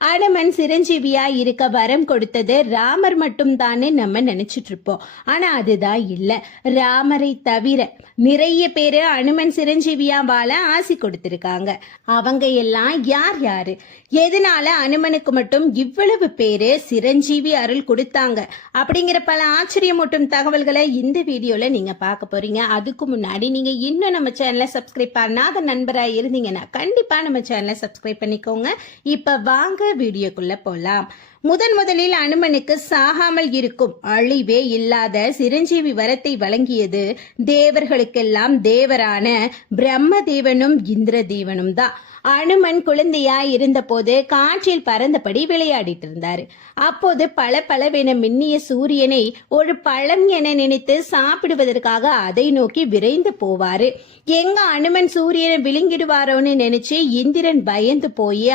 அனுமன் சிரஞ்சீவியா இருக்க வரம் கொடுத்தது ராமர் மட்டும் தானே நம்ம நினைச்சிட்டு இருப்போம். ஆனா அதுதான் இல்ல. ராமரை தவிர நிறைய பேரு அனுமன் சிரஞ்சீவியா வாழ ஆசி கொடுத்திருக்காங்க. அவங்க எல்லாம் யார் யாரு, எதனால அனுமனுக்கு மட்டும் இவ்வளவு பேரு சிரஞ்சீவி அருள் கொடுத்தாங்க அப்படிங்கிற பல ஆச்சரியமூட்டும் தகவல்களை இந்த வீடியோல நீங்க பார்க்க போறீங்க. அதுக்கு முன்னாடி நீங்க இன்னும் நம்ம சேனலை சப்ஸ்கிரைப் பண்ணாத நண்பரா இருந்தீங்கன்னா கண்டிப்பா நம்ம சேனலை சப்ஸ்கிரைப் பண்ணிக்கோங்க. இப்ப வாங்க வீடியோக்குள்ள போலாம். முதலில் அனுமனுக்கு சாகாமல் இருக்கும் அழிவே இல்லாத சிரஞ்சீவி வரத்தை வழங்கியது தேவர்களுக்கெல்லாம் தேவரான பிரம்ம தேவனும் இந்திர தேவனும் தான். அனுமன் குழந்தையா இருந்த போது காற்றில் பறந்தபடி விளையாடிட்டு இருந்தாரு. அப்போது பளபளவென மின்னிய சூரியனை ஒரு பழம் என நினைத்து சாப்பிடுவதற்காக அதை நோக்கி விரைந்து போவாரு. எங்க அனுமன் சூரியனை விழுங்கிடுவாரோன்னு நினைச்சு இந்திரன் பயந்து போய்